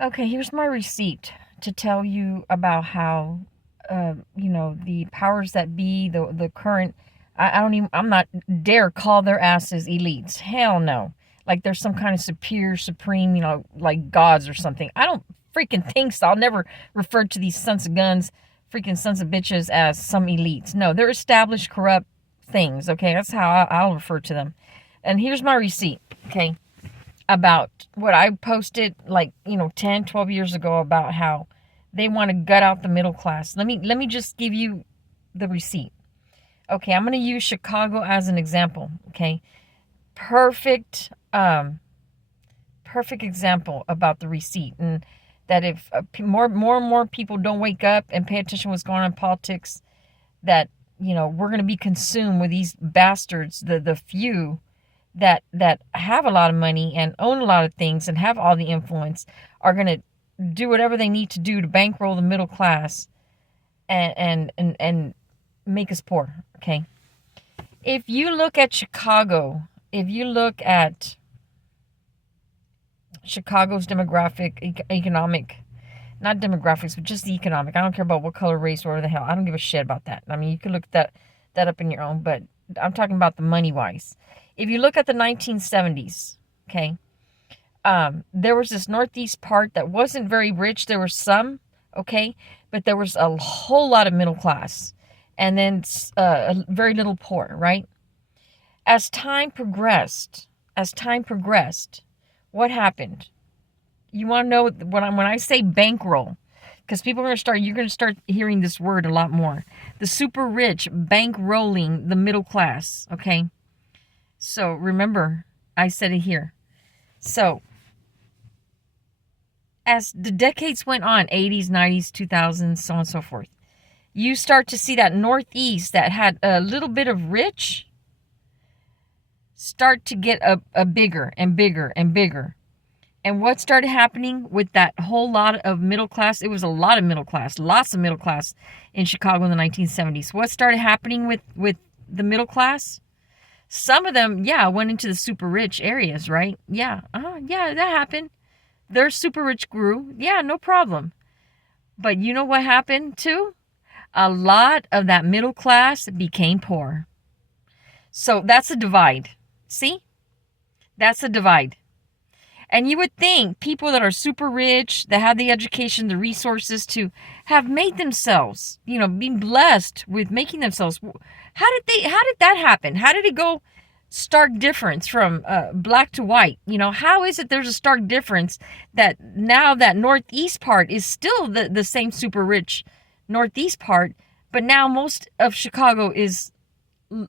Okay, here's my receipt to tell you about how, the powers that be, the current, I don't even, I'm not dare call their asses elites. Hell no. Like there's some kind of superior, supreme, like gods or something. I don't freaking think so. I'll never refer to these sons of guns, freaking sons of bitches as some elites. No, they're established, corrupt things. Okay, that's how I'll refer to them. And here's my receipt. Okay, about what I posted like, 10, 12 years ago about how they want to gut out the middle class. Let me just give you the receipt. Okay, I'm going to use Chicago as an example, okay? Perfect perfect example about the receipt, and that if more and more people don't wake up and pay attention to what's going on in politics, that we're going to be consumed with these bastards, the few that have a lot of money and own a lot of things and have all the influence, are going to do whatever they need to do to bankroll the middle class and make us poor. Okay, if you look at Chicago, if you look at Chicago's demographic, economic, not demographics, but just the economic. I don't care about what color, race, or the hell. I don't give a shit about that. I mean, you can look that up in your own, but I'm talking about the money wise. If you look at the 1970s, okay, there was this northeast part that wasn't very rich. There were some, okay, but there was a whole lot of middle class, and then very little poor, right? As time progressed, what happened? You want to know when I say bankroll, because you're going to start hearing this word a lot more. The super rich bankrolling the middle class, okay? So remember, I said it here. So as the decades went on, 80s, 90s, 2000s, so on and so forth, you start to see that Northeast that had a little bit of rich start to get a bigger and bigger and bigger. And what started happening with that whole lot of middle class? It was a lot of middle class, lots of middle class in Chicago in the 1970s. What started happening with the middle class? Some of them, yeah, went into the super rich areas, right? Yeah, yeah, that happened. Their super rich grew. Yeah, no problem. But you know what happened too? A lot of that middle class became poor. So that's a divide. See? That's a divide. And you would think people that are super rich, that have the education, the resources to have made themselves, being blessed with making themselves. How did that happen? How did it go stark difference from black to white? How is it there's a stark difference that now that northeast part is still the same super rich northeast part, but now most of Chicago is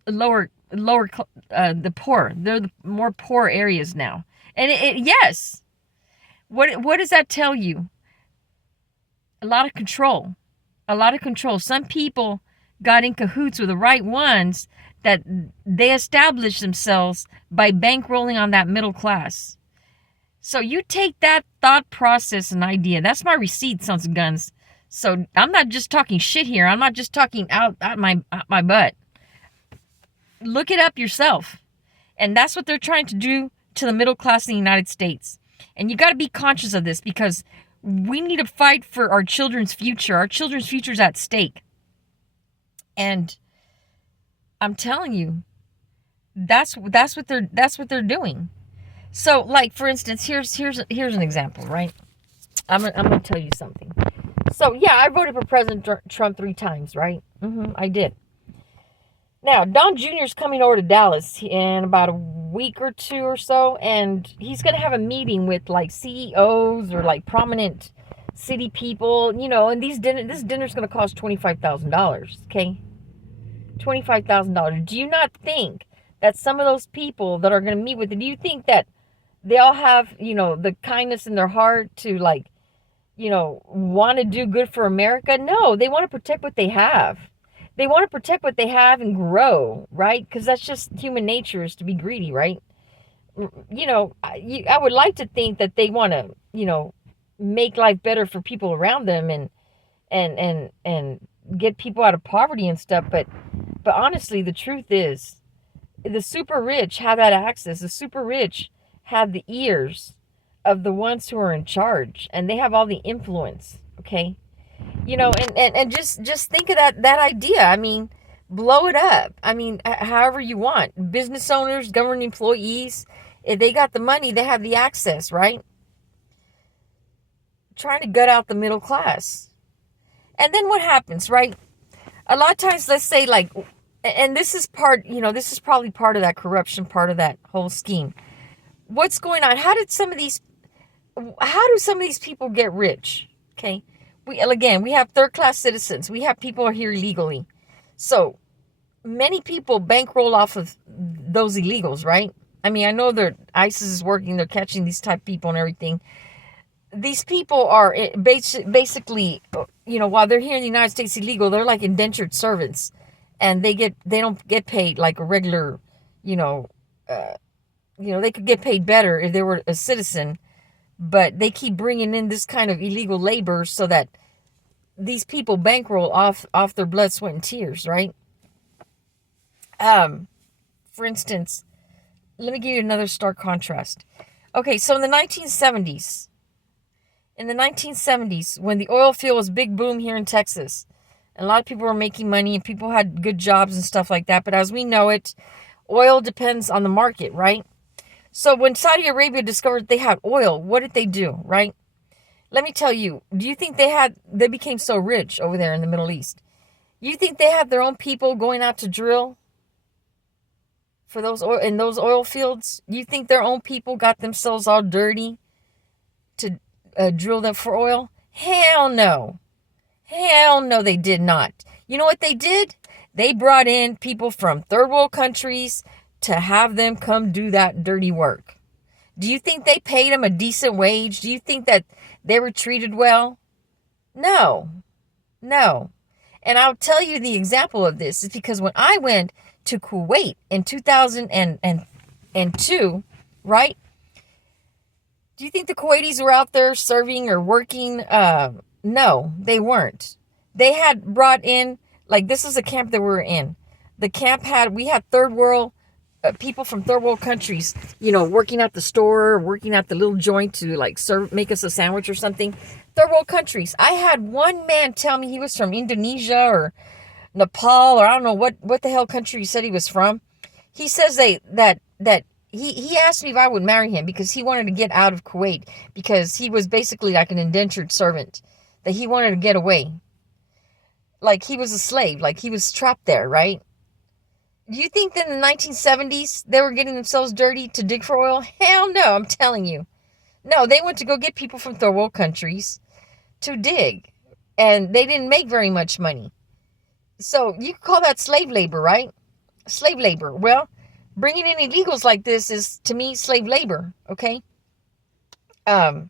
lower, the poor. They're the more poor areas now. And yes, what does that tell you? A lot of control. A lot of control. Some people got in cahoots with the right ones that they established themselves by bankrolling on that middle class. So you take that thought process and idea. That's my receipt, sons of guns. So I'm not just talking shit here. I'm not just talking out my butt. Look it up yourself. And that's what they're trying to do to the middle class in the United States. And you got to be conscious of this, because we need to fight for our children's future. Our children's future is at stake. And I'm telling you, that's what they're doing. So, like, for instance, here's an example, right? I'm gonna tell you something. So yeah, I voted for President Trump 3 times, right? I did. Now, Don Jr. is coming over to Dallas in about a week or two or so, and he's going to have a meeting with, like, CEOs or, like, prominent city people, and this dinner's going to cost $25,000, okay? $25,000. Do you not think that some of those people that are going to meet with him, do you think that they all have, the kindness in their heart to, like, want to do good for America? No, they want to protect what they have. They want to protect what they have and grow, right? Because that's just human nature, is to be greedy, right? I would like to think that they want to, make life better for people around them and get people out of poverty and stuff. But honestly, the truth is, the super rich have that access. The super rich have the ears of the ones who are in charge, and they have all the influence. Okay, and just think of that idea. I mean, blow it up. I mean, however you want. Business owners, government employees, if they got the money, they have the access, right? Trying to gut out the middle class. And then what happens, right? A lot of times, let's say, like, and this is this is probably part of that corruption, part of that whole scheme. What's going on? How do some of these people get rich? Okay. We have third-class citizens. We have people here illegally. So many people bankroll off of those illegals, right? I mean, I know ISIS is working. They're catching these type of people and everything. These people are basically, while they're here in the United States illegal, they're like indentured servants, and they don't get paid like a regular, they could get paid better if they were a citizen, but they keep bringing in this kind of illegal labor so that these people bankroll off their blood, sweat, and tears, right? For instance, let me give you another stark contrast. Okay, so in the 1970s, when the oil field was big boom here in Texas, and a lot of people were making money and people had good jobs and stuff like that, but as we know it, oil depends on the market, right? So when Saudi Arabia discovered they had oil, what did they do, right? Let me tell you, do you think they became so rich over there in the Middle East? You think they had their own people going out to drill for those oil fields? You think their own people got themselves all dirty to drill them for oil? Hell no. Hell no, they did not. You know what they did? They brought in people from third world countries to have them come do that dirty work. Do you think they paid them a decent wage? Do you think that they were treated well? No. And I'll tell you the example of this is because when I went to Kuwait in 2002, right? Do you think the Kuwaitis were out there serving or working? No, they weren't. They had brought in, like, this is a camp that we were in. The camp we had third world people from third world countries, working at the store, working at the little joint to like make us a sandwich or something. Third world countries. I had one man tell me he was from Indonesia or Nepal, or I don't know what the hell country he said he was from. He says that he asked me if I would marry him because he wanted to get out of Kuwait because he was basically like an indentured servant, that he wanted to get away. Like he was a slave, like he was trapped there, right? Do you think that in the 1970s they were getting themselves dirty to dig for oil? Hell no, I'm telling you. No, they went to go get people from third world countries to dig, and they didn't make very much money. So you could call that slave labor, right? Slave labor. Well, bringing in illegals like this is, to me, slave labor, okay? I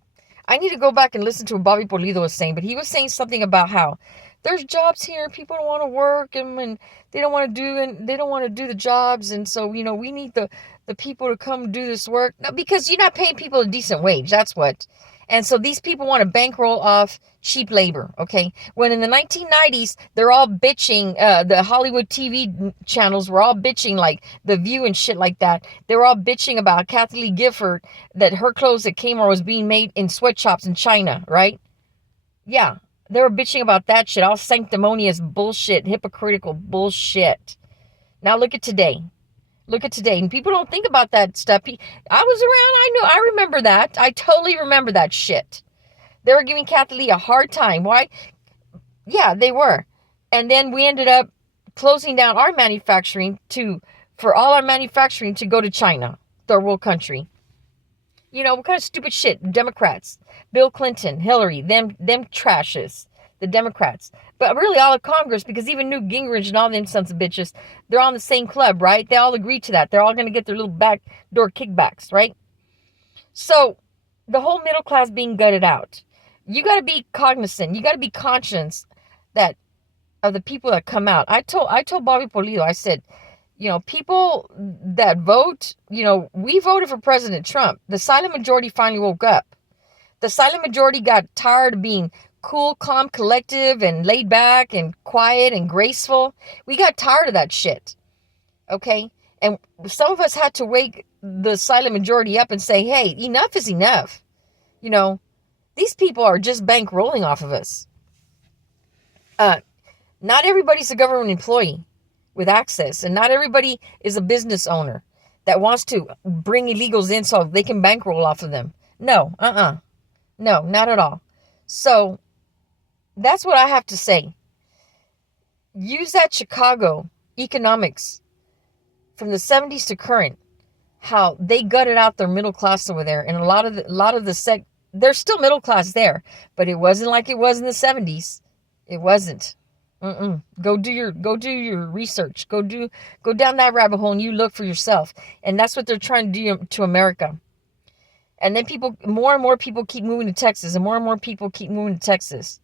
need to go back and listen to what Bobby Pulido was saying, but he was saying something about how there's jobs here and people don't want to work and they don't want to do the jobs, and so we need the people to come do this work. No, because you're not paying people a decent wage. That's what. And so these people want to bankroll off cheap labor, okay? When in the 1990s, they're all bitching, the Hollywood TV channels were all bitching, like The View and shit like that. They were all bitching about Kathy Lee Gifford, that her clothes at Kmart was being made in sweatshops in China, right? Yeah, they were bitching about that shit, all sanctimonious bullshit, hypocritical bullshit. Now look at today. And people don't think about that stuff. I was around. I remember that. I totally remember that shit. They were giving Kathy Lee a hard time. Why? Yeah, they were. And then we ended up closing down our manufacturing for all our manufacturing to go to China, third world country. What kind of stupid shit? Democrats, Bill Clinton, Hillary, them trashes, the Democrats. But really all of Congress, because even Newt Gingrich and all them sons of bitches, they're on the same club, right? They all agree to that. They're all going to get their little backdoor kickbacks, right? So the whole middle class being gutted out. You got to be cognizant. You got to be conscious of the people that come out. I told Bobby Pulido, I said, people that vote, we voted for President Trump. The silent majority finally woke up. The silent majority got tired of being cool, calm, collective, and laid back, and quiet, and graceful. We got tired of that shit. Okay? And some of us had to wake the silent majority up and say, hey, enough is enough. You know, these people are just bankrolling off of us. Not everybody's a government employee with access, and not everybody is a business owner that wants to bring illegals in so they can bankroll off of them. No, no, not at all. So that's what I have to say. Use that Chicago economics from the 70s to current, how they gutted out their middle class over there, and a lot of the there's still middle class there, but it wasn't like it was in the 70s. It wasn't. Go do your research. Go down that rabbit hole and you look for yourself. And that's what they're trying to do to America. And then more and more people keep moving to Texas, and more people keep moving to Texas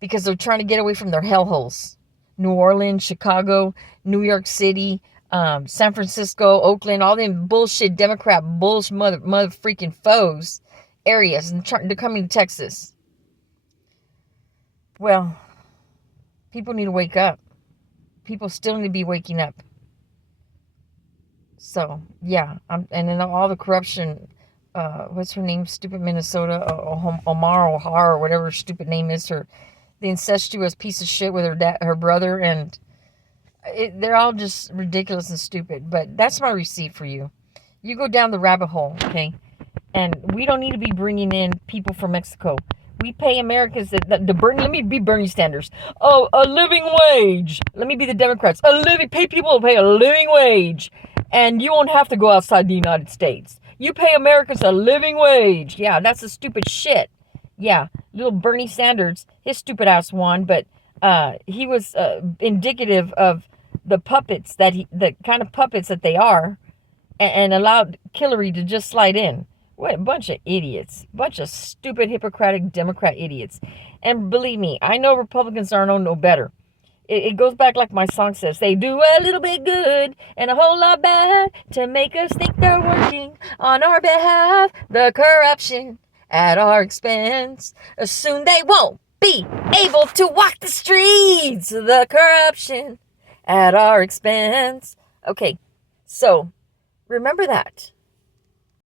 because they're trying to get away from their hellholes. New Orleans, Chicago, New York City, San Francisco, Oakland, all them bullshit Democrat bullshit mother freaking foes areas, and they're coming to Texas. Well, people need to wake up. People still need to be waking up. So, yeah. And then all the corruption, what's her name? Stupid Minnesota, Omar O'Hara, or whatever her stupid name is, the incestuous piece of shit with her brother, and they're all just ridiculous and stupid. But that's my receipt for you. You go down the rabbit hole, okay? And we don't need to be bringing in people from Mexico. We pay Americans let me be Bernie Sanders. Oh, a living wage. Let me be the Democrats. Pay people to pay a living wage. And you won't have to go outside the United States. You pay Americans a living wage. Yeah, that's a stupid shit. Yeah, little Bernie Sanders, his stupid ass won, but he was indicative of the puppets the kind of puppets that they are, and allowed Hillary to just slide in. What a bunch of idiots. Bunch of stupid, Hippocratic Democrat idiots. And believe me, I know Republicans aren't no better. It goes back like my song says. They do a little bit good and a whole lot bad to make us think they're working on our behalf. The corruption at our expense. Soon they won't be able to walk the streets. The corruption at our expense. Okay, so remember that.